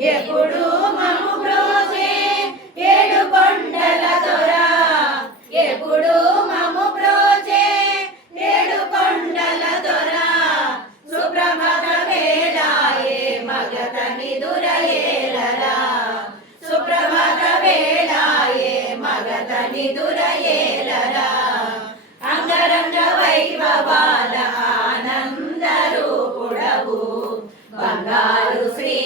ఎప్పుడు మము బ్రోచే ఏడు కొండల దొర ఎప్పుడు మము బ్రోచే ఏడు కొండల దొర సుప్రభాత వేళాయే మగతని దురయేలరా సుప్రభాత వేళాయే మగతని దురయేలరా అంగరంగ వైభవాల ఆనంద రూపుడవు బంగారు శ్రీ